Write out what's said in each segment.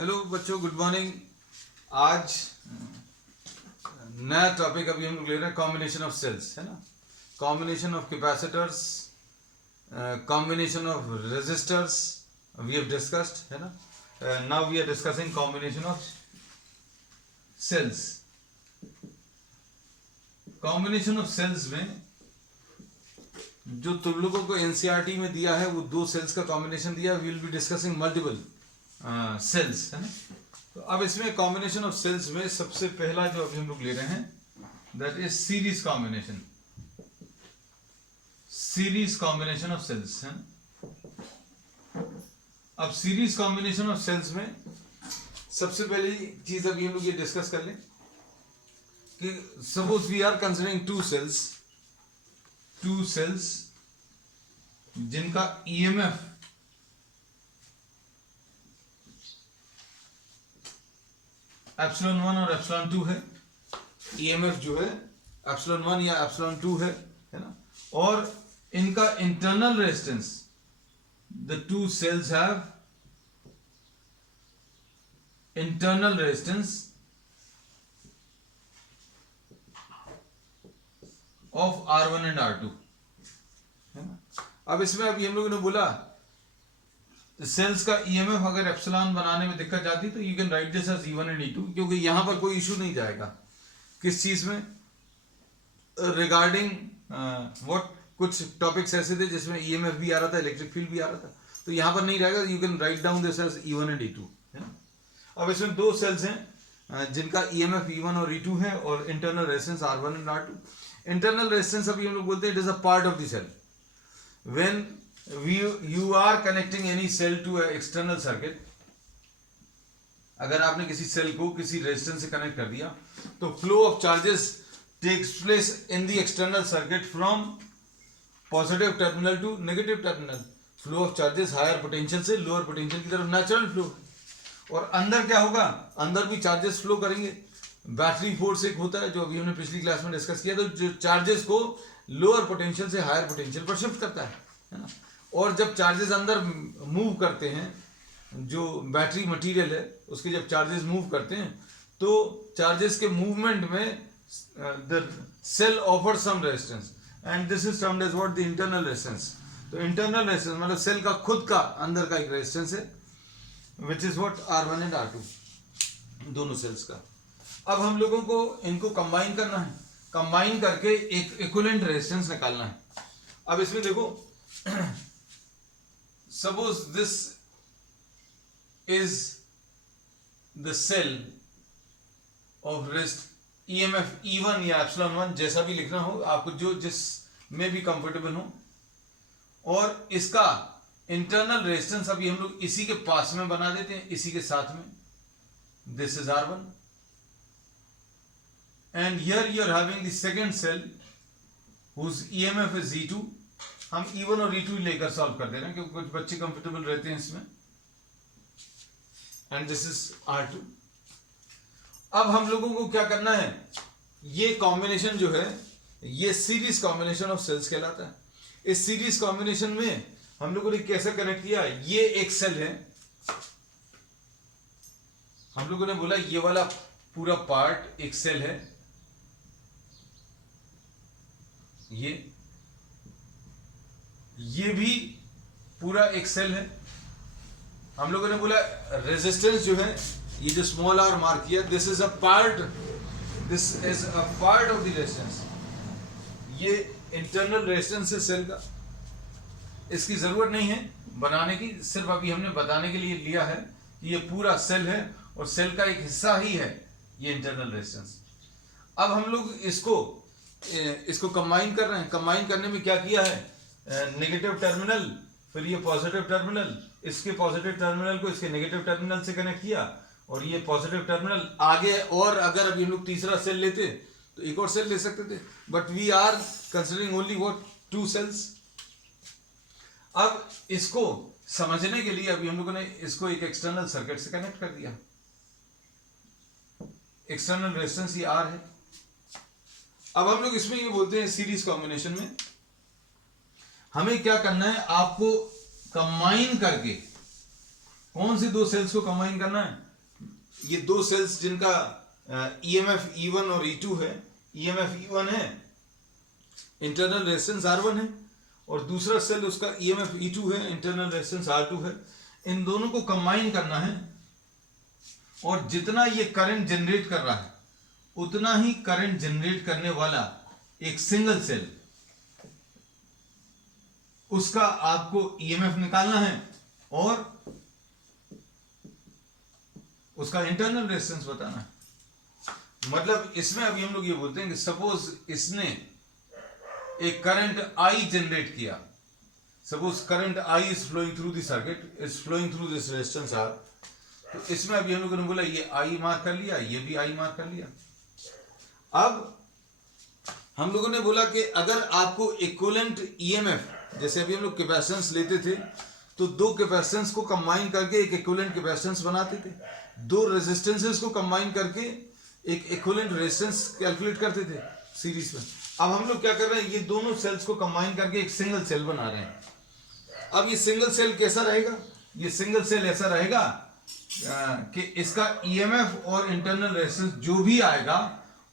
Hello बच्चों, good morning. आज नया टॉपिक अभी हम लोग ले रहे हैं, कॉम्बिनेशन ऑफ सेल्स, है ना। Combination of capacitors, combination of resistors we have discussed, है ना। Now we are discussing combination of cells. Combination of cells में जो तुम लोगों को एनसीईआरटी में दिया है वो दो सेल्स का कॉम्बिनेशन दिया। We will be discussing multiple cells, है ना। तो अब इसमें कॉम्बिनेशन ऑफ सेल्स में सबसे पहला जो अभी हम लोग ले रहे हैं that is series combination. Series combination of cells, है ना। अब सीरीज कॉम्बिनेशन ऑफ सेल्स में सबसे पहली चीज अभी हम लोग ये डिस्कस कर लें कि suppose we are considering two cells जिनका ईएमएफ एप्सिलॉन 1 और एप्सिलॉन 2 है। ईएमएफ जो है एप्सिलॉन 1 या एप्सिलॉन 2 है ना। और इनका internal resistance, the two cells have internal resistance of R1 and R2, है ना। अब इसमें अभी हम लोगों ने बोला सेल्स का ईएमएफ अगर एप्सिलॉन बनाने में दिक्कत जाती तो you can write this as E1 and E2, क्योंकि यहां पर कोई इशू नहीं जाएगा किस चीज में, रिगार्डिंग व्हाट कुछ टॉपिक्स ऐसे थे जिसमें ईएमएफ भी आ रहा था, इलेक्ट्रिक फील्ड भी आ रहा था, तो यहां पर नहीं रहेगा। You can write down this as E1 and E2, है ना। अब इसमें दो सेल्स हैं जिनका ईएमएफ E1 और E2 है और internal resistance R1 and R2। Internal resistance अभी हम लोग बोलते हैं it is a part of the cell. When you are connecting any cell to a external circuit, अगर आपने किसी सेल को किसी रेजिस्टेंस से कनेक्ट कर दिया तो flow of charges takes place in the external circuit from positive terminal to negative terminal. Flow of charges higher potential से लोअर पोटेंशियल की तरफ नेचुरल फ्लो। और अंदर क्या होगा, अंदर भी चार्जेस फ्लो करेंगे। बैटरी फोर्स एक होता है जो अभी हमने पिछली क्लास में डिस्कस किया, तो जो चार्जेस को लोअर पोटेंशियल से हायर पोटेंशियल पर शिफ्ट करता है ना। और जब चार्जेस अंदर मूव करते हैं, जो बैटरी मटेरियल है उसके जब चार्जेस मूव करते हैं तो चार्जेस के मूवमेंट में the cell offer some resistance and this is termed as what the internal resistance. तो इंटरनल रेजिस्टेंस मतलब सेल का खुद का अंदर का एक रेजिस्टेंस है which is what R1 and R2, दोनों सेल्स का। अब हम लोगों को इनको कंबाइन करना है, कंबाइन करके एक इक्विवेलेंट रेजिस्टेंस निकालना है। अब इसमें देखो suppose this is the cell of rest EMF E1 या एप्सिलॉन 1, जैसा भी लिखना हो आपको, जो जिस में भी कंफर्टेबल हो। और इसका इंटरनल रेजिस्टेंस अभी हम लोग इसी के पास में बना देते हैं, इसी के साथ में। This is R1 and here you are having the second cell whose EMF is E2। हम E1 और E2 लेकर सॉल्व कर दे रहे हैं क्योंकि कुछ बच्चे कंफर्टेबल रहते हैं इसमें। And this is R2। अब हम लोगों को क्या करना है, ये कॉम्बिनेशन जो है ये सीरीज कॉम्बिनेशन ऑफ सेल्स कहलाता है। इस सीरीज कॉम्बिनेशन में हम लोगों ने कैसे कनेक्ट किया, ये एक सेल है, हम लोगों ने बोला ये वाला पूरा पार्ट एक सेल है, ये भी पूरा एक सेल है। हम लोगों ने बोला रेजिस्टेंस जो है, ये जो स्मॉल आर मार्क किया, this is a part of the resistance. ये इंटरनल रेजिस्टेंस है सेल का, इसकी जरूरत नहीं है बनाने की, सिर्फ अभी हमने बताने के लिए लिया है कि ये पूरा सेल है और सेल का एक हिस्सा ही है ये इंटरनल रेजिस्टेंस। अब हम लोग इसको कंबाइन कर रहे हैं। कंबाइन करने में क्या किया है, नेगेटिव टर्मिनल, फिर ये पॉजिटिव टर्मिनल, इसके पॉजिटिव टर्मिनल को इसके नेगेटिव टर्मिनल से कनेक्ट किया, और ये पॉजिटिव टर्मिनल आगे। और अगर अभी हम लोग तीसरा सेल लेते तो एक और सेल ले सकते थे, but we are considering only what two cells. अब इसको समझने के लिए अभी हम लोगों ने इसको एक एक्सटर्नल सर्किट से कनेक्ट कर दिया। एक्सटर्नल रेजिस्टेंस ये R है। अब हम लोग इसमें ये बोलते हैं सीरीज कॉम्बिनेशन में हमें क्या करना है, आपको कंबाइन करके कौन सी दो सेल्स को कंबाइन करना है, ये दो सेल्स जिनका ईएमएफ E1 और E2 है, ईएमएफ E1 है, इंटरनल रेजिस्टेंस R1 है, और दूसरा सेल उसका ईएमएफ E2 है, इंटरनल रेजिस्टेंस R2 है। इन दोनों को कंबाइन करना है और जितना ये करंट जनरेट कर रहा है उतना ही करंट जनरेट करने वाला एक सिंगल सेल, उसका आपको ईएमएफ निकालना है और उसका इंटरनल रेजिस्टेंस बताना है। मतलब इसमें अभी हम लोग ये बोलते हैं कि सपोज इसने एक करंट I जनरेट किया, suppose current I is flowing through the circuit, is flowing through this resistance R। तो इसमें अभी हम लोगों ने बोला ये I मार्क कर लिया, ये भी I मार्क कर लिया। अब हम लोगों ने बोला कि अगर आपको इक्विवेलेंट ईएमएफ, जैसे अभी हम लोग कैपेसिटेंस लेते थे तो दो कैपेसिटेंस को कंबाइन करके एक इक्विवेलेंट कैपेसिटेंस बनाते थे, दो रेजिस्टेंसेस को कंबाइन करके एक इक्विवेलेंट रेजिस्टेंस कैलकुलेट करते थे सीरीज में। अब हम लोग क्या कर रहे हैं, ये दोनों सेल्स को कंबाइन करके एक सिंगल सेल बना रहे हैं। अब ये सिंगल सेल कैसा रहेगा, ये सिंगल सेल ऐसा रहेगा कि इसका ईएमएफ और इंटरनल रेजिस्टेंस जो भी आएगा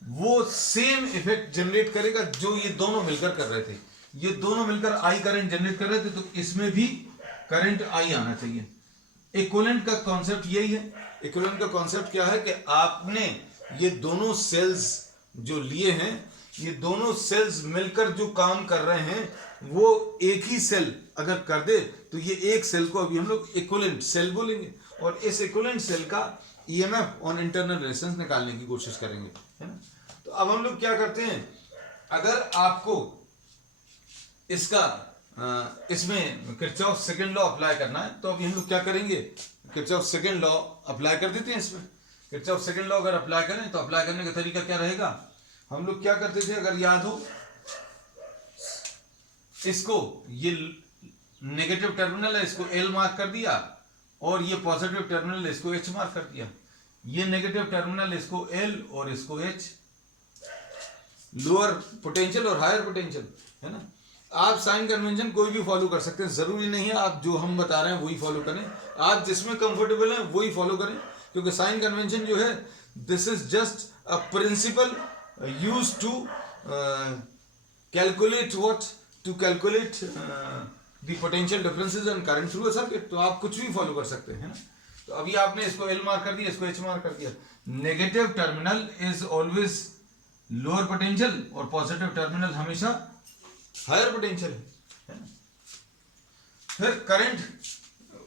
वो सेम इफेक्ट जनरेट करेगा जो ये दोनों मिलकर कर रहे थे। ये दोनों मिलकर आई करंट जनरेट कर रहे थे, तो इसमें भी करंट आई आना चाहिए। इक्विवेलेंट का कॉन्सेप्ट यही है। इक्विवेलेंट का कॉन्सेप्ट क्या है कि आपने ये दोनों सेल्स जो लिए हैं, ये दोनों सेल्स मिलकर जो काम कर रहे हैं वो एक ही सेल अगर कर दे तो ये एक सेल को अभी हम लोग इक्विवेलेंट सेल बोलेंगे, और इस इक्विवेलेंट सेल का ईएमएफ और इंटरनल रेजिस्टेंस निकालने की कोशिश करेंगे, है ना। तो अब हम लोग क्या करते हैं, अगर आपको इसका इसमें किरचॉफ सेकंड लॉ अप्लाई करना है तो अभी हम लोग क्या करेंगे, किरचॉफ सेकंड लॉ अप्लाई कर देते हैं। इसमें किरचॉफ सेकंड लॉ अगर अप्लाई करें तो अप्लाई करने का तरीका क्या रहेगा, हम लोग क्या करते थे अगर याद हो, इसको ये नेगेटिव टर्मिनल है इसको L मार्क कर दिया और ये पॉजिटिव टर्मिनल है इसको H मार्क कर दिया। ये नेगेटिव टर्मिनल इसको L और इसको H, लोअर पोटेंशियल और हायर पोटेंशियल, है ना। आप साइन कन्वेंशन कोई भी फॉलो कर सकते हैं, जरूरी नहीं है आप जो हम बता रहे हैं वही फॉलो करें, आप जिसमें कंफर्टेबल हैं वही फॉलो करें, क्योंकि साइन कन्वेंशन जो है this is just a principle used to calculate what, to calculate the potential differences and current through a circuit. तो आप कुछ भी फॉलो कर सकते हैं, है ना। तो अभी आपने इसको L मार्क कर दिया, इसको H मार्क कर दिया। Negative terminal is always lower potential और पॉजिटिव टर्मिनल हमेशा हायर पोटेंशियल है ना। फिर करंट,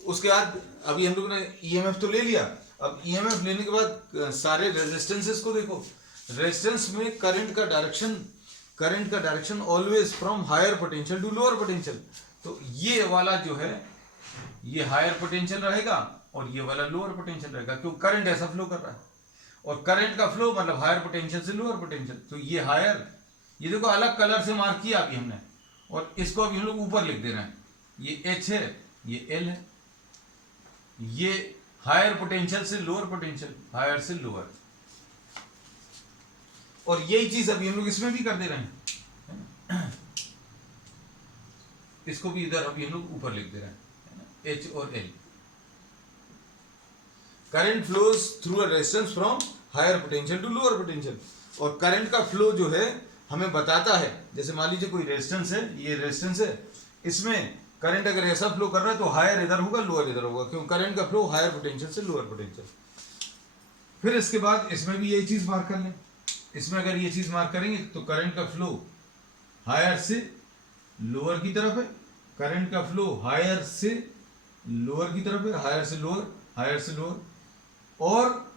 उसके बाद अभी हम लोगों ने ईएमएफ तो ले लिया। अब ईएमएफ लेने के बाद सारे रेजिस्टेंसेस को देखो, रेजिस्टेंस में करंट का direction always from higher potential to lower potential. तो ये वाला जो है ये हायर पोटेंशियल रहेगा और ये वाला लोअर पोटेंशियल रहेगा, क्यों करंट ऐसा फ्लो कर रहा है, और करंट का फ्लो मतलब हायर पोटेंशियल से लोअर पोटेंशियल। तो ये हायर, ये देखो अलग कलर से मार्क किया अभी हमने, और इसको अभी हम लोग ऊपर लिख दे रहे हैं, ये H है ये L है, ये हायर पोटेंशियल से लोअर पोटेंशियल, हायर से लोअर, और यही चीज अभी हम लोग इसमें भी कर दे रहे हैं, इसको भी इधर अभी हम लोग ऊपर लिख दे रहे हैं, H और L। Current flows through a resistance from higher potential to lower potential, और करंट का फ्लो जो है हमें बताता है, जैसे मान लीजिए कोई रेजिस्टेंस है, ये रेजिस्टेंस है, इसमें करंट अगर ऐसा फ्लो कर रहा है तो हायर इधर होगा लोअर इधर होगा, क्यों करंट का फ्लो हायर पोटेंशियल से लोअर पोटेंशियल। फिर इसके बाद इसमें भी यही चीज मार्क कर लें, इसमें अगर ये चीज मार्क करेंगे तो करंट का फ्लो हायर से लोअर की तरफ है, करंट का फ्लो हायर से लोअर की तरफ है, हायर से लोअर, हायर से लोअर, और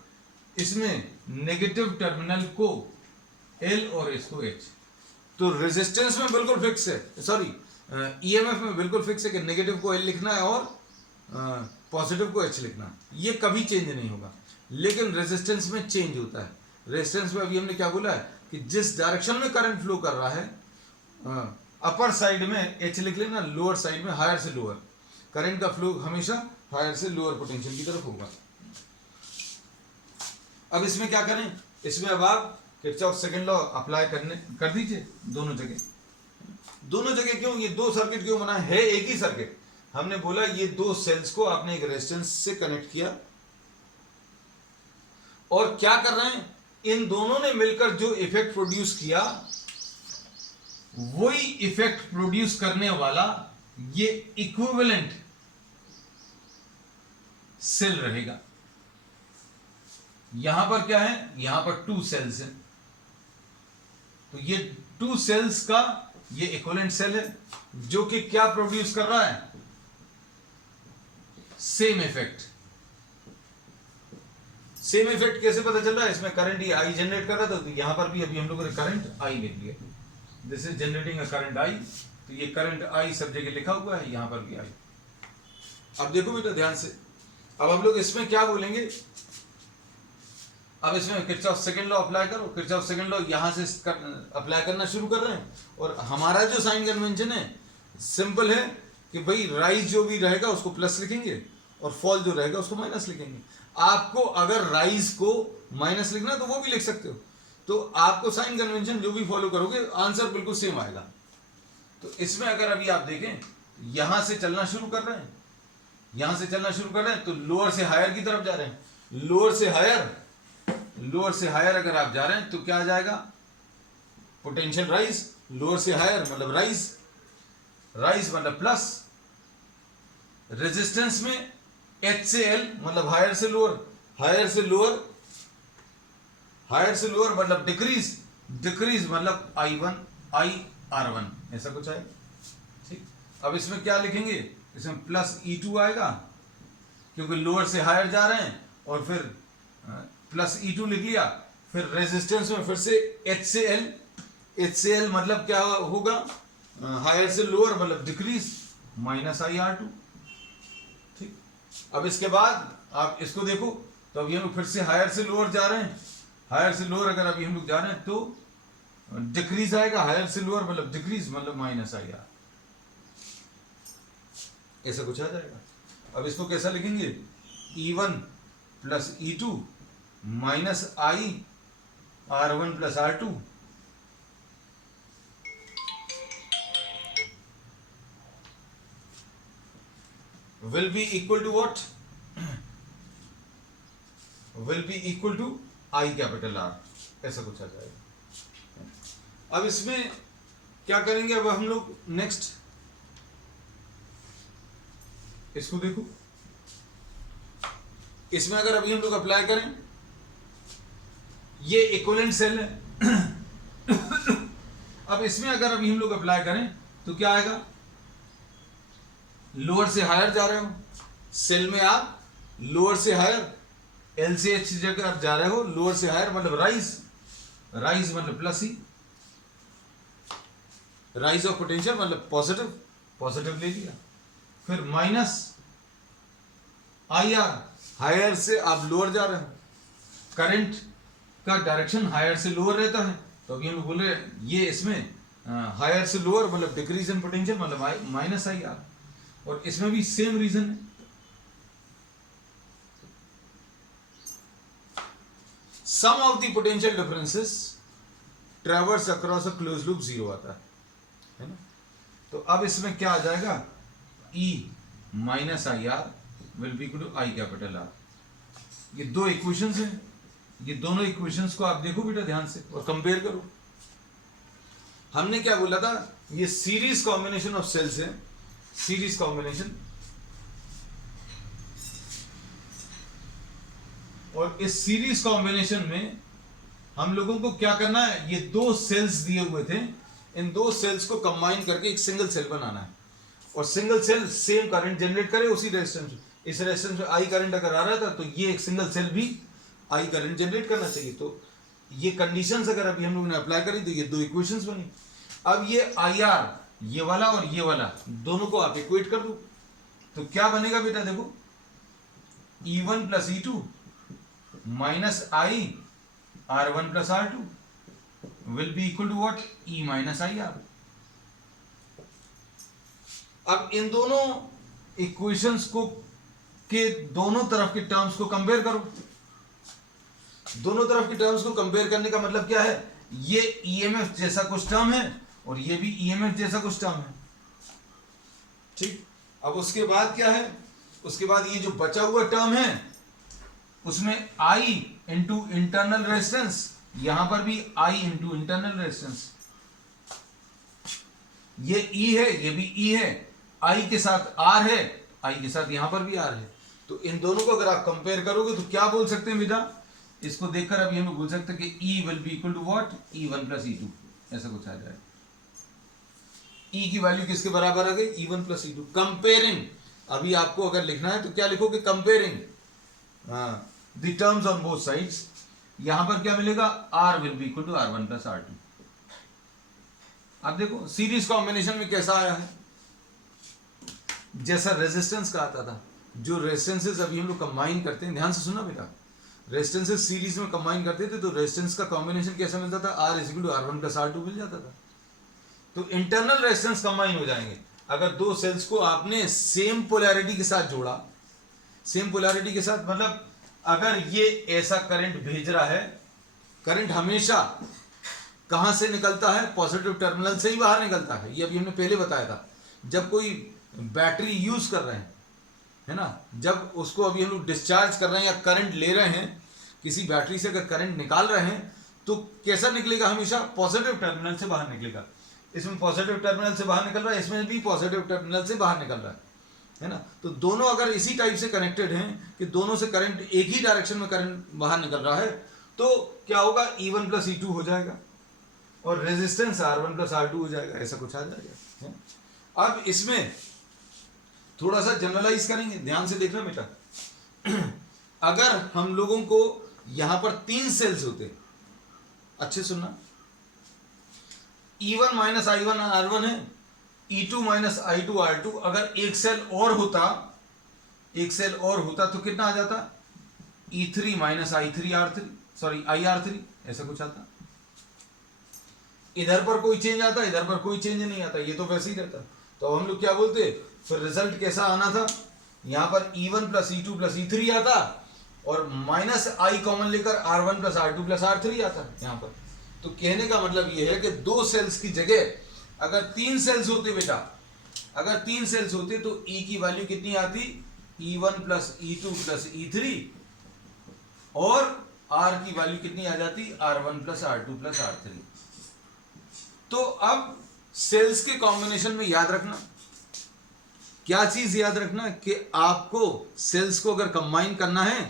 इसमें नेगेटिव टर्मिनल को L और इसको H। तो रेजिस्टेंस में बिल्कुल फिक्स है, सॉरी ईएमएफ में बिल्कुल फिक्स है कि नेगेटिव को L लिखना है और पॉजिटिव को H लिखना है, ये कभी चेंज नहीं होगा। लेकिन रेजिस्टेंस में चेंज होता है। रेजिस्टेंस में अभी हमने क्या बोला है कि जिस डायरेक्शन में करंट फ्लो कर रहा है, अपर साइड में H लिख लेना, लोअर साइड में हायर से लोअर, करंट का फ्लो हमेशा हायर से लोअर पोटेंशियल की तरफ होगा। अब इसमें क्या करें, इसमें अब आप किरचॉफ सेकंड लॉ अप्लाई कर दीजिए दोनों जगह। क्यों, ये दो सर्किट क्यों बना है, एक ही सर्किट। हमने बोला ये दो सेल्स को आपने एक रेजिस्टेंस से कनेक्ट किया, और क्या कर रहे हैं, इन दोनों ने मिलकर जो इफेक्ट प्रोड्यूस किया वही इफेक्ट प्रोड्यूस करने वाला ये इक्विवेलेंट सेल रहेगा। यहां पर क्या है, यहां पर 2 सेल्स हैं, तो ये 2 सेल्स का ये इक्विवेलेंट सेल है जो कि क्या प्रोड्यूस कर रहा है, सेम इफेक्ट। सेम इफेक्ट कैसे पता चल रहा है, इसमें करंट ये आई जनरेट कर रहा था, तो यहां पर भी अभी हम लोगों ने करंट आई लिख लिया, this is generating a current I, तो ये करंट आई सब जगह लिखा हुआ है, यहां पर भी आई। अब देखो बेटा ध्यान से, अब हम लोग इसमें क्या बोलेंगे, अब इसमें किरचॉफ सेकंड लॉ अप्लाई करो, किरचॉफ सेकंड लॉ यहां से अप्लाई करना शुरू कर रहे हैं, और हमारा जो साइन कन्वेंशन है सिंपल है कि भाई राइज जो भी रहेगा उसको प्लस लिखेंगे और फॉल जो रहेगा उसको माइनस लिखेंगे। आपको अगर राइज को माइनस लिखना तो वो भी लिख सकते हो, तो आपको साइन कन्वेंशन जो भी फॉलो करोगे आंसर बिल्कुल सेम आएगा। तो इसमें अगर अभी आप देखें यहां से चलना शुरू कर रहे हैं, यहां से चलना शुरू कर रहे हैं तो लोअर से हायर की तरफ जा रहे हैं, लोअर से हायर अगर आप जा रहे हैं तो क्या आ जाएगा, पोटेंशियल राइज, लोअर से हायर मतलब राइज, राइज मतलब प्लस, रेजिस्टेंस में H से L मतलब हायर से लोअर, हायर से लोअर, हायर से लोअर मतलब डिक्रीज, डिक्रीज मतलब I1 IR1, ऐसा कुछ आएगा। ठीक, अब इसमें क्या लिखेंगे, इसमें प्लस E2 आएगा क्योंकि लोअर से हायर जा रहे हैं, और फिर प्लस E2 लिख लिया, फिर रेजिस्टेंस में फिर से H से L, H से L मतलब क्या होगा, हायर से लोअर मतलब डिक्रीज माइनस IR2। ठीक, अब इसके बाद आप इसको देखो तो अभी हम लोग फिर से हायर से लोअर जा रहे हैं, हायर से लोअर अगर अभी हम लोग जा रहे हैं तो डिक्रीज आएगा, हायर से लोअर मतलब डिक्रीज मतलब माइनस IR, ऐसा कुछ आ जाएगा। अब इसको कैसा लिखेंगे, E1 plus E2 minus IR1 plus R2, will be equal to what, will be equal to I capital R, ऐसा कुछ आ जाएगा। अब इसमें क्या करेंगे, अब हम लोग नेक्स्ट इसको देखो, इसमें अगर अभी हम लोग अप्लाई करें, ये इक्विवेलेंट सेल है अब इसमें अगर अभी हम लोग अप्लाई करें तो क्या आएगा, लोअर से हायर जा रहे हो, सेल में आप लोअर से हायर, L से H जगह जा रहे हो, लोअर से हायर मतलब राइज, राइज मतलब plus he, rise of potential मतलब पॉजिटिव, पॉजिटिव ले लिया, फिर माइनस IR, हायर से आप लोअर जा रहे हो, करंट का डायरेक्शन हायर से लोअर रहता है, तो अभी हम बोल रहे हैं ये इसमें हायर से लोअर मतलब डिक्रीज इन पोटेंशियल मतलब माइनस IR, और इसमें भी सेम रीजन है। Sum of the potential differences traverse across a close loop 0 आता है ना, तो अब इसमें क्या आ जाएगा, E minus IR will be equal to I capital R। ये दो इक्वेशंस हैं, ये दोनों इक्वेशंस को आप देखो बेटा ध्यान से और कंपेयर करो। हमने क्या बोला था, ये सीरीज कॉम्बिनेशन ऑफ सेल्स है, सीरीज कॉम्बिनेशन, और इस सीरीज कॉम्बिनेशन में हम लोगों को क्या करना है, ये दो सेल्स दिए हुए थे, इन दो सेल्स को कंबाइन करके एक सिंगल सेल बनाना है, और single cell same current generate करे उसी रेजिस्टेंस में। इस रेजिस्टेंस में आई करंट अगर आ रहा था तो ये एक सिंगल सेल भी आई करंट जनरेट करना चाहिए। तो ये कंडीशंस अगर अभी हम लोगों ने अप्लाई करी तो ये दो इक्वेशंस बनी। अब ये आई आर, ये वाला और ये वाला, दोनों को आप इक्वेट कर दो तो क्या बनेगा बेटा, देखो E1 plus E2 minus I R1 plus R2 will be equal to what, E minus IR। अब इन दोनों इक्वेशंस को के दोनों तरफ के टर्म्स को कंपेयर करो। दोनों तरफ के टर्म्स को कंपेयर करने का मतलब क्या है, ये EMF जैसा कुछ टर्म है और ये भी EMF जैसा कुछ टर्म है, ठीक। अब उसके बाद क्या है, उसके बाद ये जो बचा हुआ टर्म है उसमें I इंटू इंटरनल रेजिस्टेंस, यहां पर भी I इंटू इंटरनल रेजिस्टेंस, ये E है, ये भी E है, I के साथ R है, I के साथ यहां पर भी R है। तो इन दोनों को अगर आप कंपेयर करोगे तो क्या बोल सकते हैं बेटा, इसको देखकर अभी हम लोग बोल सकते हैं कि E will be equal to what, E1 plus E2, ऐसा कुछ आ जाएगा। E की वैल्यू किसके बराबर आ गई, E1 प्लस E2। कंपेयरिंग, अभी आपको अगर लिखना है तो क्या लिखोगे, comparing the terms on both sides. यहां पर क्या मिलेगा, R will be equal to R1 plus R2। आप देखो सीरीज कॉम्बिनेशन में कैसा आया है, जैसा रेजिस्टेंस का आता था। जो रेजिस्टेंसेस अभी हम लोग कंबाइन करते हैं, ध्यान से सुनना बेटा, रेजिस्टेंसेस सीरीज में कंबाइन करते थे तो रेजिस्टेंस का कॉम्बिनेशन कैसा मिलता था, R is equal to R1 plus R2 मिल जाता था। तो इंटरनल रेजिस्टेंस कंबाइन हो जाएंगे अगर दो सेल्स को आपने सेम पोलैरिटी के साथ जोड़ा। सेम पोलैरिटी के साथ मतलब अगर ये ऐसा करंट भेज रहा है, करंट हमेशा कहां से निकलता है, पॉजिटिव टर्मिनल से ही बाहर निकलता है। ये अभी हमने पहले बताया था। जब कोई बैटरी यूज कर रहे हैं, है ना, जब उसको अभी हम लोग डिस्चार्ज कर रहे हैं या करंट ले रहे हैं, किसी बैटरी से अगर करंट निकाल रहे हैं तो कैसा निकलेगा, हमेशा पॉजिटिव टर्मिनल से बाहर निकलेगा। इसमें पॉजिटिव टर्मिनल से बाहर निकल रहा है, इसमें भी पॉजिटिव टर्मिनल से बाहर निकल रहा है ना। तो दोनों अगर इसी टाइप से कनेक्टेड हैं कि दोनों से करंट एक ही डायरेक्शन में करंट बाहर निकल रहा है, तो क्या होगा, E1 प्लस E2 हो जाएगा और रेजिस्टेंस R1 प्लस R2 हो जाएगा, ऐसा कुछ आ जाएगा। अब इसमें थोड़ा सा जनरलाइज करेंगे, ध्यान से देखना बेटा। अगर हम लोगों को यहां पर 3 सेल्स होते, अच्छे सुनना, E1 माइनस I1 R1 है, E2 माइनस I2 R2। अगर एक सेल और होता तो कितना आ जाता, E3 minus I3 R3, sorry IR3, ऐसा कुछ आता। इधर पर कोई चेंज आता, इधर पर कोई चेंज नहीं आता, ये तो वैसे ही रहता। तो अब हम लोग क्या बोलते, फिर रिजल्ट कैसा आना था, यहां पर E1 plus E2 plus E3 आता और माइनस I कॉमन लेकर R1 plus R2 plus R3 आता यहां पर। तो कहने का मतलब यह है कि दो सेल्स की जगह अगर 3 सेल्स होते बेटा, अगर 3 सेल्स होते तो E की वैल्यू कितनी आती, E1 plus E2 plus E3 और R की वैल्यू कितनी आ जाती, R1 plus R2 plus R3। तो अब सेल्स के कॉम्बिनेशन में याद रखना, क्या चीज याद रखना कि आपको सेल्स को अगर कंबाइन करना है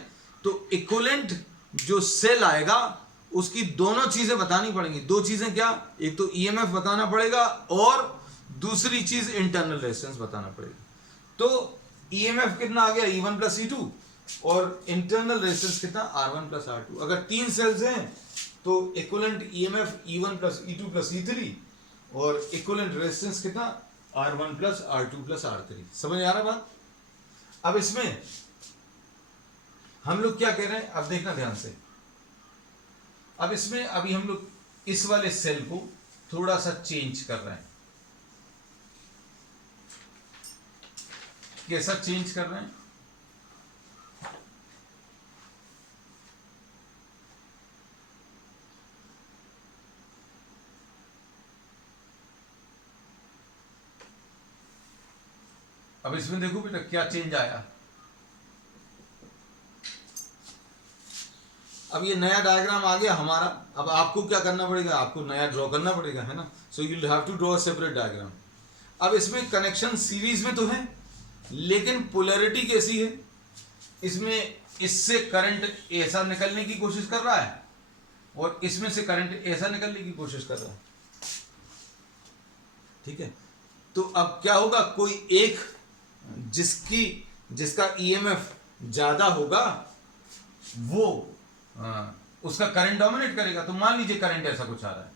तो इक्विवेलेंट जो सेल आएगा उसकी दोनों चीजें बतानी पड़ेंगी। दो चीजें क्या, एक तो ईएमएफ बताना पड़ेगा और दूसरी चीज इंटरनल रेजिस्टेंस बताना पड़ेगा। तो ईएमएफ कितना आ गया, E1 प्लस E2 और इंटरनल रेजिस्टेंस कितना, R1 प्लस R2। अगर 3 सेल्स हैं तो equivalent EMF E1 plus E2 plus E3 और इक्विवेलेंट रेजिस्टेंस कितना, R1 plus R2 plus R3। समझ आ रहा बात। अब इसमें हम लोग क्या कह रहे हैं, अब देखना ध्यान से। अब इसमें अभी हम लोग इस वाले सेल को थोड़ा सा चेंज कर रहे हैं। कैसा चेंज कर रहे हैं, अब इसमें देखो बेटा क्या चेंज आया। अब ये नया डायग्राम आ गया हमारा। अब आपको क्या करना पड़ेगा, आपको नया ड्रॉ करना पड़ेगा, है ना। So you will have to draw a separate diagram. अब इसमें कनेक्शन सीरीज में तो है, लेकिन पोलैरिटी कैसी है, इसमें इससे करंट ऐसा निकलने की कोशिश कर रहा है और इसमें से करंट ऐसा निकलने की कोशिश कर रहा है, ठीक है। तो अब क्या होगा, कोई एक जिसका ईएमएफ ज्यादा होगा वो उसका करंट डोमिनेट करेगा। तो मान लीजिए करंट ऐसा कुछ आ रहा है,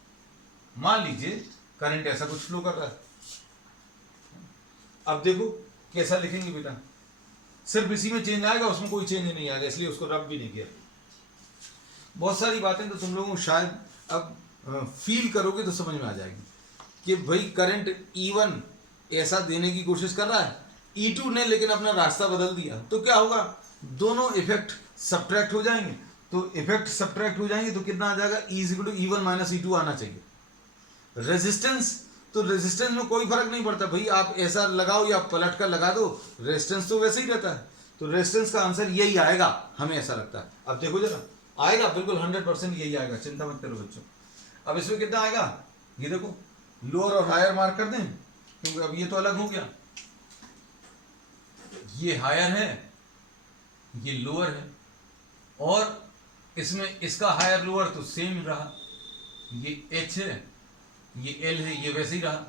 मान लीजिए करंट ऐसा कुछ फ्लो कर रहा है। अब देखो कैसा लिखेंगे बेटा, सिर्फ इसी में चेंज आएगा, उसमें कोई चेंज नहीं आएगा, इसलिए उसको रब भी नहीं किया। बहुत सारी बातें तो तुम लोगों को शायद अब फील करोगे तो समझ में आ जाएगी कि भाई करंट E1 ऐसा देने की कोशिश कर रहा है, E2 ने लेकिन अपना रास्ता बदल दिया। तो क्या होगा, दोनों इफेक्ट सब्ट्रैक्ट हो जाएंगे। तो इफेक्ट सब्ट्रैक्ट हो जाएंगे तो कितना आ जाएगा, E=E1 माइनस E2 आना चाहिए। रेजिस्टेंस, तो रेजिस्टेंस में कोई फर्क नहीं पड़ता भाई, आप ऐसा लगाओ या पलट कर लगा दो, रेजिस्टेंस तो वैसे ही रहता है। तो रेजिस्टेंस का आंसर यही आएगा, हमें ऐसा लगता है। अब देखो जरा, आएगा बिल्कुल 100% यही आएगा, चिंता मत करो बच्चों। अब इसमें कितना आएगा, ये देखो लोअर और हायर मार्क कर दें, क्योंकि अब ये तो अलग हो गया, ये हायर है ये लोअर है, और इसमें इसका हायर लोअर तो सेम रहा, ये H है ये L है, ये वैसे ही रहा,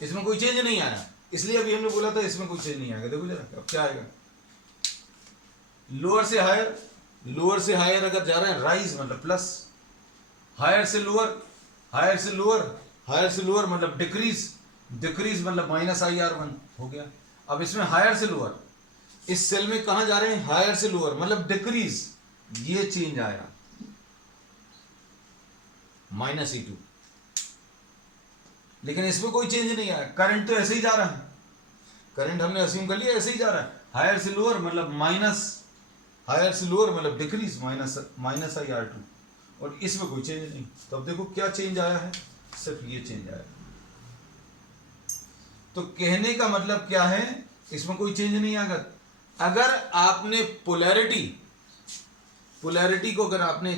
इसमें कोई चेंज नहीं आया। इसलिए अभी हमने बोला था इसमें कोई चेंज नहीं आएगा। देखो जरा अब क्या आएगा, लोअर से हायर, लोअर से हायर अगर जा रहे हैं राइज मतलब प्लस, हायर से लोअर, हायर से लोअर, हायर से लोअर मतलब डिक्रीज, डिक्रीज मतलब -IR1 हो गया। अब इसमें हायर से लोअर, इस सेल में कहां जा रहे हैं, हायर से लोअर मतलब डिक्रीज, ये चेंज आया -E2, लेकिन इसमें कोई चेंज नहीं आया, करंट तो ऐसे ही जा रहा है, करंट हमने अज्यूम कर लिया ऐसे ही जा रहा है, हायर से लोअर मतलब माइनस, हायर से लोअर मतलब डिक्रीज -IR2, और इसमें कोई चेंज नहीं। तो अब देखो क्या चेंज आया है, सिर्फ ये चेंज आया। तो कहने का मतलब क्या है, इसमें कोई चेंज नहीं आएगा। अगर आपने पोलैरिटी, पोलैरिटी को अगर आपने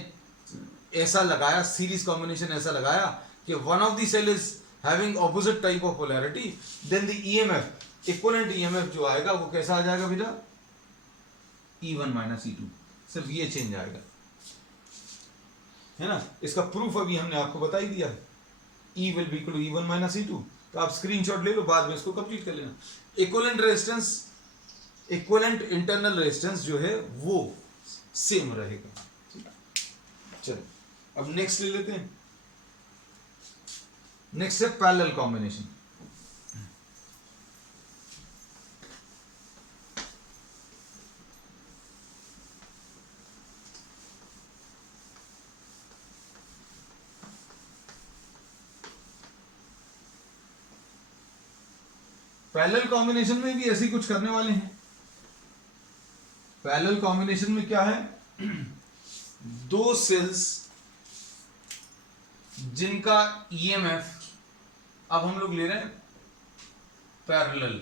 ऐसा लगाया, सीरीज कॉम्बिनेशन ऐसा लगाया कि one of the cell is having opposite type of polarity, then the EMF, equivalent EMF जो आएगा वो कैसा आ जाएगा बेटा, E1 - E2, सिर्फ ये चेंज आएगा, है ना। इसका प्रूफ अभी हमने आपको बता ही दिया है, E will be equal to E1 - E2। तो आप स्क्रीनशॉट ले लो, बाद में इसको कंप्लीट कर लेना। Equivalent resistance, equivalent internal resistance जो है वो सेम रहेगा। चलो अब नेक्स्ट ले लेते हैं। नेक्स्ट है पैरेलल कॉम्बिनेशन। पैरेलल कॉम्बिनेशन में भी ऐसे ही कुछ करने वाले हैं। पैरेलल कॉम्बिनेशन में क्या है, दो सेल्स जिनका ईएमएफ, अब हम लोग ले रहे हैं पैरेलल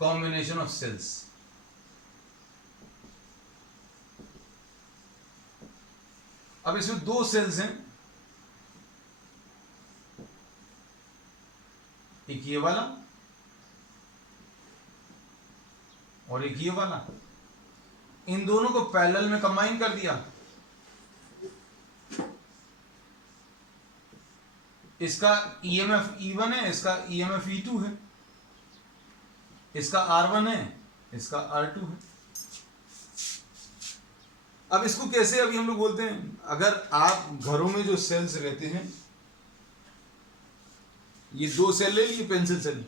कॉम्बिनेशन ऑफ सेल्स। अब इसमें दो सेल्स हैं, एक ये वाला और एक ये वाला, इन दोनों को पैरेलल में कंबाइन कर दिया। इसका ईएमएफ E1 है, इसका ईएमएफ E2 है, इसका R1 है, इसका R2 है। अब इसको कैसे अभी हम लोग बोलते हैं, अगर आप घरों में जो सेल्स रहते हैं, ये दो सेल ले लिए पेंसिल सेल,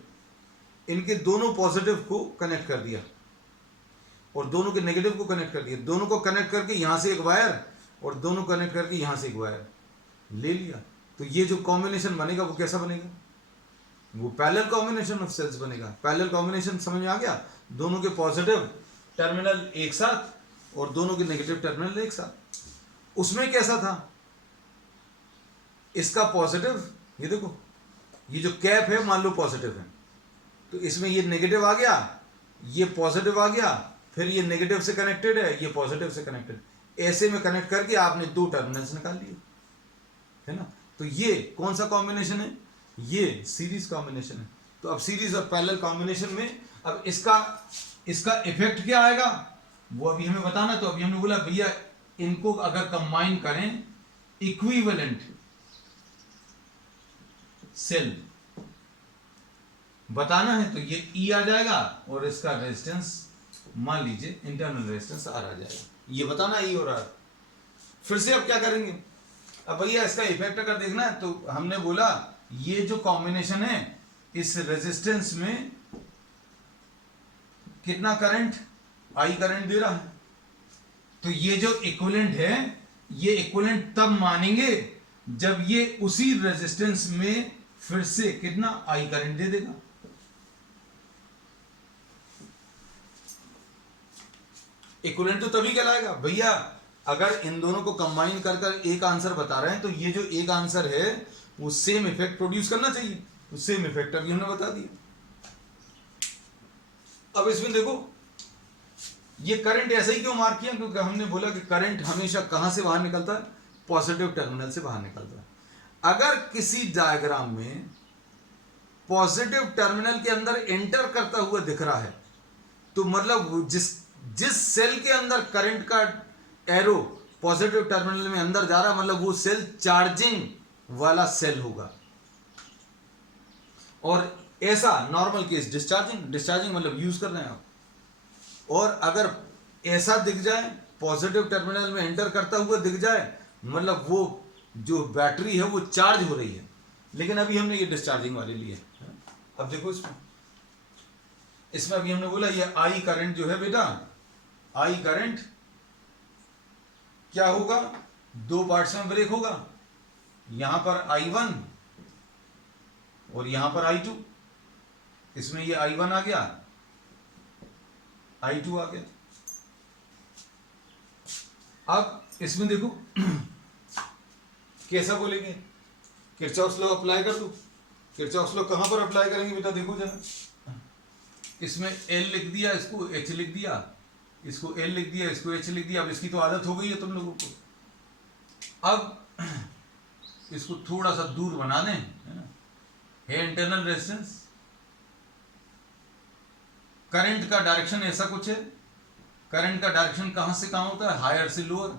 इनके दोनों पॉजिटिव को कनेक्ट कर दिया और दोनों के नेगेटिव को कनेक्ट कर दिया, दोनों को कनेक्ट करके यहां से एक वायर और दोनों कनेक्ट करके यहां से एक वायर ले लिया। तो ये जो कॉम्बिनेशन बनेगा वो कैसा बनेगा, वो पैरेलल कॉम्बिनेशन ऑफ सेल्स बनेगा। पैरेलल कॉम्बिनेशन समझ में आ गया, दोनों के पॉजिटिव टर्मिनल एक साथ और दोनों के नेगेटिव टर्मिनल एक साथ। उसमें कैसा था, इसका पॉजिटिव, ये देखो ये जो कैप है मान लो पॉजिटिव है, तो इसमें ये नेगेटिव आ गया, ये पॉजिटिव आ गया, फिर ये नेगेटिव से कनेक्टेड है, ये पॉजिटिव से कनेक्टेड, ऐसे में कनेक्ट करके आपने दो टर्मिनल्स निकाल लिए, है ना। तो ये कौन सा कॉम्बिनेशन है, ये सीरीज कॉम्बिनेशन है। तो अब सीरीज और पैरेलल कॉम्बिनेशन में अब इसका इफेक्ट क्या आएगा वो अभी हमें बताना। तो अभी हमने बोला भैया इनको अगर कंबाइन करें इक्विवेलेंट सेल बताना है तो ये E आ जाएगा और इसका रेजिस्टेंस मान लीजिए इंटरनल रेजिस्टेंस R आ जाएगा, ये बताना E और R। फिर से अब क्या करेंगे, अब भैया इसका इफेक्ट अगर देखना है तो हमने बोला ये जो कॉम्बिनेशन है इस रेजिस्टेंस में कितना करंट, I करंट दे रहा है, तो ये जो इक्विवेलेंट है ये इक्विवेलेंट तब मानेंगे जब ये उसी रेजिस्टेंस में फिर से कितना I करंट दे देगा। इक्विवेलेंट तो तभी कहलाएगा भैया अगर इन दोनों को कंबाइन कर कर एक आंसर बता रहे हैं, तो ये जो एक आंसर है वो सेम इफेक्ट प्रोड्यूस करना चाहिए, तो सेम इफेक्ट अभी हमने बता दिया। अब इसमें देखो ये करंट ऐसे ही क्यों मार्क किया, क्योंकि हमने बोला कि करंट हमेशा कहां से बाहर निकलता है, पॉजिटिव टर्मिनल से बाहर निकलता है। अगर किसी डायग्राम में पॉजिटिव टर्मिनल के अंदर एंटर करता हुआ दिख रहा है तो मतलब जिस सेल के अंदर करंट का एरो पॉजिटिव टर्मिनल में अंदर जा रहा है मतलब वो सेल चार्जिंग वाला सेल होगा। और ऐसा नॉर्मल केस डिस्चार्जिंग मतलब यूज कर रहे हैं आप। और अगर ऐसा दिख जाए पॉजिटिव टर्मिनल में एंटर करता हुआ दिख जाए मतलब वो जो बैटरी है वो चार्ज हो रही है। लेकिन अभी हमने ये डिस्चार्जिंग वाले लिए। अब देखो इसमें अभी हमने बोला ये आई करंट जो है बेटा, आई करंट क्या होगा, दो पार्ट्स में ब्रेक होगा। यहां पर I1 और यहां पर I2। इसमें ये I1 आ गया, I2 आ गया। अब इसमें देखो कैसा बोलेंगे, किरचॉफ्स लॉ अप्लाई कर दो। किरचॉफ्स लॉ कहां पर अप्लाई करेंगे बेटा, देखो जरा। इसमें L लिख दिया, इसको H लिख दिया, इसको L लिख दिया, इसको H लिख दिया। अब इसकी तो आदत हो गई है तुम लोगों को। अब इसको थोड़ा सा दूर बना दें, है ना, है इंटरनल रेजिस्टेंस। करंट का डायरेक्शन ऐसा कुछ है। करंट का डायरेक्शन कहां से कहां होता है, हायर से लोअर।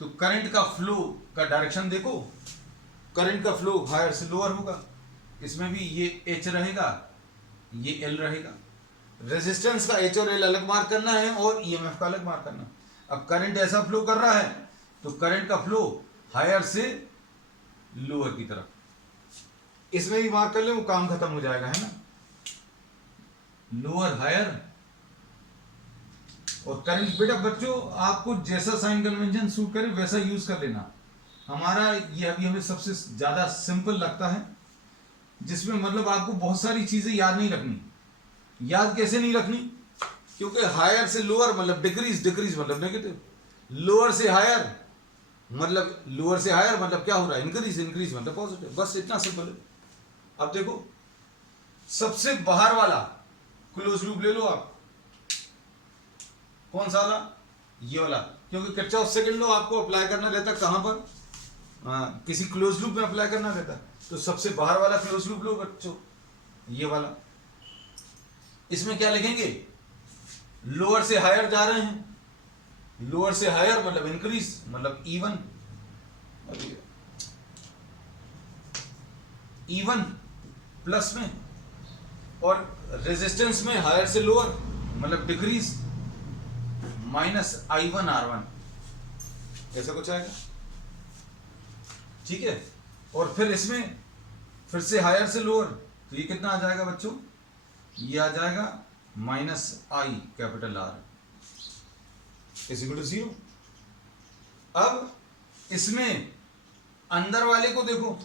तो करंट का फ्लो का डायरेक्शन देखो, करंट का फ्लो हायर से लोअर होगा। इसमें भी ये H रहेगा, ये L रहेगा। रेजिस्टेंस का H और L अलग मार्क करना है और EMF का अलग मार्क करना। अब करंट ऐसा फ्लो कर रहा है तो करंट का फ्लो हायर से लोअर की तरफ। इसमें भी मार्क कर ले, वो काम खत्म हो जाएगा, है ना। लोअर हायर और करंट बेटा बच्चों आपको जैसा साइन कन्वेंशन सूट करे वैसा यूज कर लेना। हमारा ये अभी हमें सबसे ज्यादा सिंपल लगता है, जिसमें मतलब आपको बहुत सारी चीजें याद नहीं रखनी। याद कैसे नहीं रखनी, क्योंकि हायर से लोअर मतलब डिक्रीज मतलब नेगेटिव, लोअर से हायर मतलब क्या हो रहा है, इंक्रीज मतलब पॉजिटिव। बस इतना सिंपल है। अब देखो सबसे बाहर वाला क्लोज लूप ले लो आप। कौन सा वाला, ये वाला, क्योंकि किरचॉफ सेकंड लॉ आपको अप्लाई करना रहता है कहां पर, किसी क्लोज लूप में अप्लाई करना रहता है। तो सबसे बाहर वाला क्लोज लूप लो बच्चों, ये वाला। इसमें क्या लिखेंगे, लोअर से हायर जा रहे हैं, लोअर से हायर मतलब इंक्रीज मतलब इवन प्लस में, और रेजिस्टेंस में हायर से लोअर मतलब डिक्रीज माइनस I1 R1, ऐसा कुछ आएगा, ठीक है। और फिर इसमें फिर से हायर से लोअर, तो ये कितना आ जाएगा बच्चों, ये आ जाएगा minus I capital R is equal to 0। अब इसमें अंदर वाले को देखो,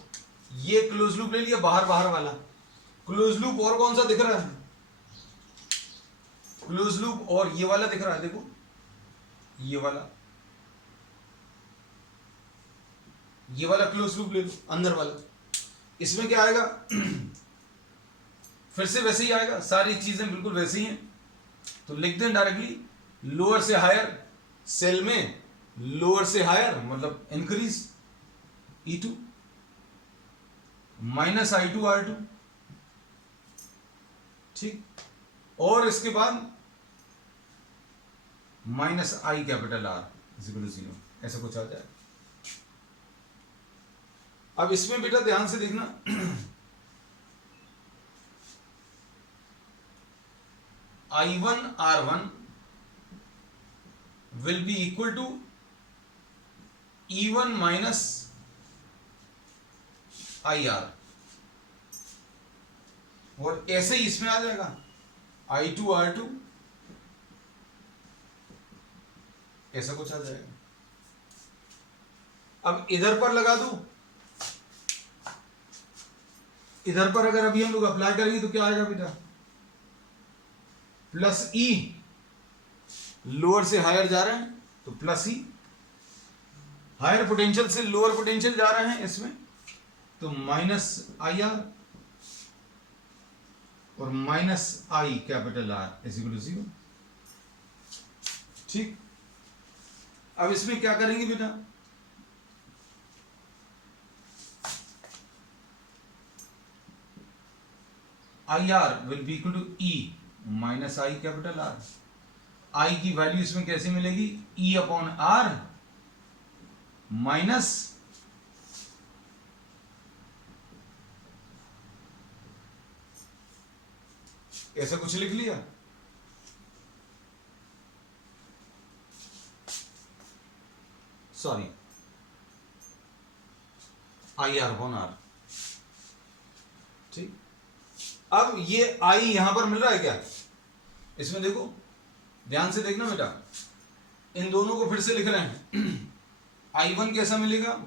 ये क्लोज लूप ले लिया, बाहर वाला क्लोज लूप, और कौन सा दिख रहा है, क्लोज लूप और ये वाला दिख रहा है, देखो ये वाला क्लोज लूप ले लो, अंदर वाला। इसमें क्या आएगा फिर से वैसे ही आएगा, सारी चीजें बिल्कुल वैसे ही हैं। तो लिख दें डायरेक्टली, लोअर से हायर सेल में, लोअर से हायर मतलब increase E2 minus I2 R2, ठीक। और इसके बाद minus I capital R is equal to 0, ऐसा कुछ आ जाएगा। अब इसमें बेटा ध्यान से देखना, I1 R1 will be equal to E1 minus IR, और ऐसे ही इसमें आ जाएगा I2 R2, ऐसा कुछ आ जाएगा। अब इधर पर लगा दो, इधर पर अगर अभी हम लोग अप्लाई करेंगे तो क्या आएगा बेटा, प्लस E, लोअर से हायर जा रहे हैं तो प्लस E, हायर पोटेंशियल से लोअर पोटेंशियल जा रहे हैं इसमें तो माइनस IR, और minus I capital R is equal to 0। ठीक, अब इसमें क्या करेंगे बेटा, I R will be equal to E minus I capital R. I की वैल्यू इसमें कैसे मिलेगी, ई अपॉन आर माइनस ऐसा कुछ लिख लिया, sorry I R upon R. ठीक, अब ये आई यहां पर मिल रहा है क्या, इसमें देखो ध्यान से देखना बेटा, इन दोनों को फिर से लिख रहे हैं। आई वन कैसा मिलेगा,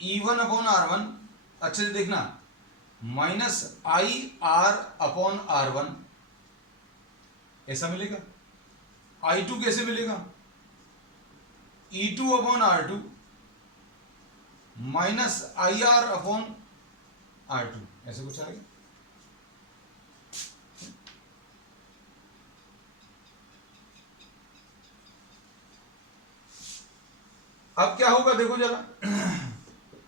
E one upon R one, अच्छे से देखना, minus I R upon R one ऐसा मिलेगा। आई टू कैसे मिलेगा, E two upon R two minus I R upon R two, ऐसे कुछ आएगा। अब क्या होगा देखो जरा,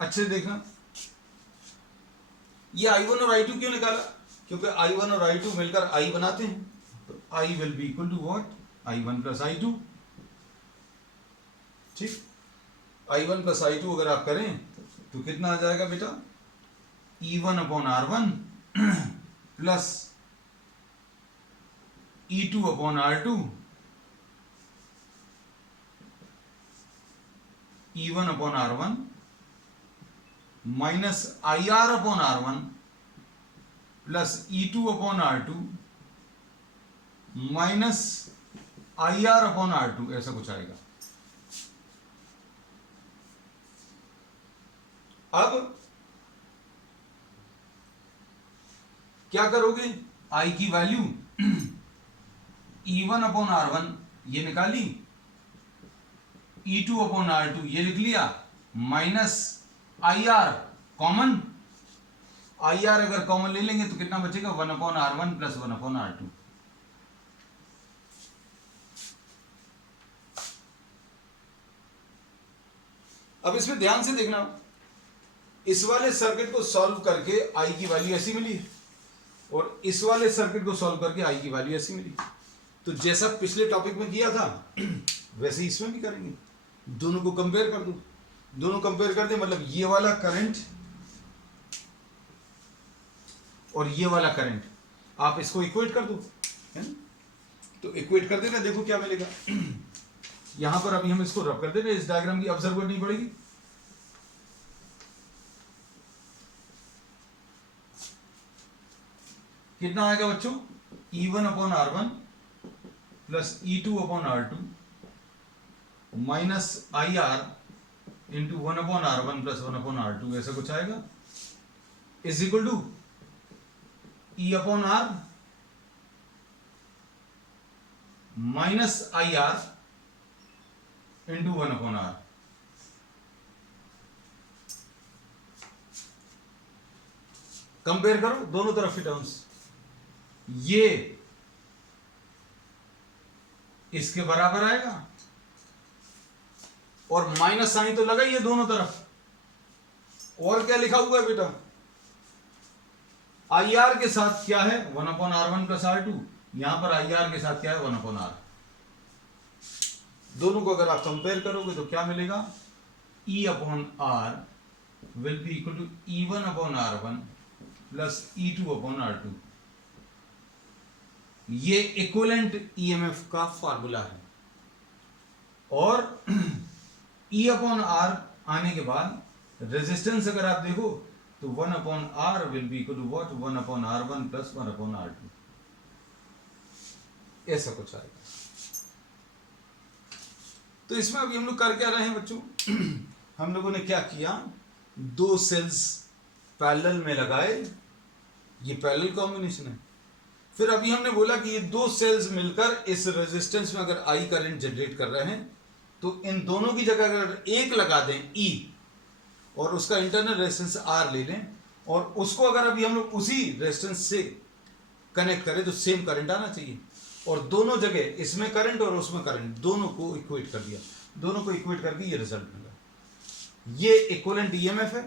अच्छे से देखना, ये I1 और I2 क्यों निकाला, क्योंकि I1 और I2 मिलकर I बनाते हैं, तो I will be equal to what, I1 plus I2। ठीक, I1 प्लस I2 अगर आप करें तो कितना आ जाएगा बेटा, E1 upon R1 plus E2 upon R2 E1 upon R1 minus I R upon R1 plus E2 upon R2 minus I R upon R2, ऐसा कुछ आएगा। अब क्या करोगे, I की वैल्यू E1 अपॉन R1 ये निकाली, E2 अपॉन R2 ये लिख लिया, minus I are common, I R अगर कॉमन ले लेंगे तो कितना बचेगा, 1 upon R1 plus 1 upon R2। अब इसमें ध्यान से देखना, इस वाले सर्किट को सॉल्व करके आई की वैल्यू ऐसी मिली और इस वाले सर्किट को सॉल्व करके आई की वैल्यू ऐसी मिली। तो जैसा पिछले टॉपिक में किया था वैसे इसमें भी करेंगे, दोनों को कंपेयर कर दो, दोनों कंपेयर कर दे, मतलब ये वाला करंट और ये वाला करंट, आप इसको इक्वेट कर दो, है ना, तो इक्वेट कर देना, देखो क्या मिलेगा। यहां पर अभी हम इसको रब कर देना, इस डायग्राम की ऑब्जर्व करनी पड़ेगी। कितना आएगा बच्चों, E1 upon R1 plus E2 upon R2 minus I R into 1 upon R1 plus 1 upon R2, ऐसा कुछ आएगा, is equal to E upon R minus I R into 1 upon R। Compare करो दोनों तरफ के टर्म्स, ये इसके बराबर आएगा और माइनस साइन तो लगा ही है दोनों तरफ, और क्या लिखा हुआ है बेटा, आई आर के साथ क्या है 1 अपॉन R1 प्लस R2, यहां पर आई आर के साथ क्या है 1 अपॉन R। दोनों को अगर आप कंपेयर करोगे तो क्या मिलेगा, E upon R will be equal to E1 upon R1 plus E2 upon R2। ये इक्विवेलेंट ईएमएफ का फॉर्मूला है, और E अपॉन R आने के बाद रेजिस्टेंस अगर आप देखो तो 1 upon R will be equal to what, 1 upon R1 plus 1 upon R2, ऐसा कुछ आएगा। तो इसमें अभी हम लोग कर क्या रहे हैं बच्चों, हम लोगों ने क्या किया, दो सेल्स पैरेलल में लगाए, ये पैरेलल कॉम्बिनेशन है। फिर अभी हमने बोला कि ये दो सेल्स मिलकर इस रेजिस्टेंस में अगर आई करंट जनरेट कर रहे हैं तो इन दोनों की जगह अगर एक लगा दें E और उसका इंटरनल रेजिस्टेंस R ले लें और उसको अगर अभी हम लोग उसी रेजिस्टेंस से कनेक्ट करें तो सेम करंट आना चाहिए, और दोनों जगह इसमें करंट और उसमें करंट दोनों को इक्वेट कर दिया, दोनों को इक्वेट करके ये रिजल्ट मिला। ये इक्विवेलेंट ईएमएफ है।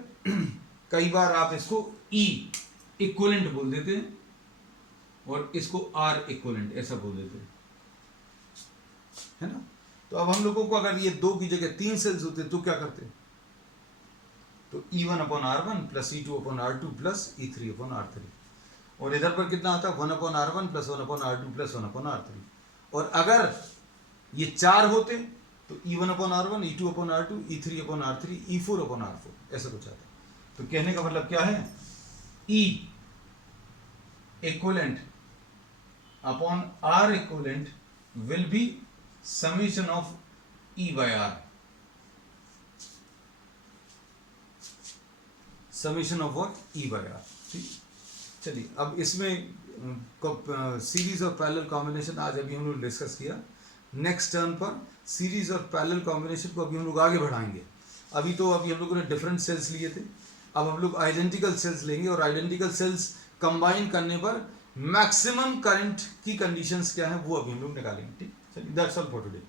कई बार आप इसको ई इक्विवेलेंट बोल देते हैं और इसको आर इक्विवेलेंट ऐसा बोल देते हैं, है ना। तो अब हम लोगों को अगर ये 2 की जगह 3 सेल्स होते तो क्या करते, तो E1/R1 plus E2/R2 plus E3/R3, और इधर पर कितना आता है 1/R1 plus 1/R2 plus 1/R3, और अगर ये 4 होते तो E1/R1 E2/R2 E3/R3 E4/R4 ऐसा कुछ आता। तो कहने का मतलब क्या है, E equivalent upon R equivalent will be summation of E by R, summation of what E by R। ठीक, चलिए अब इसमें सीरीज और पैरेलल कॉम्बिनेशन आज अभी हम लोग डिस्कस किया। नेक्स्ट टर्न पर सीरीज और पैरेलल कॉम्बिनेशन को अभी हम लोग आगे बढ़ाएंगे। अभी हम लोगों ने डिफरेंट सेल्स लिए थे, अब हम लोग आइडेंटिकल सेल्स लेंगे, और आइडेंटिकल सेल्स कंबाइन करने पर मैक्सिमम करंट की कंडीशंस क्या है वो अभी हम लोग निकालेंगे। ठीक, चलिए दैट्स ऑल फॉर टुडे।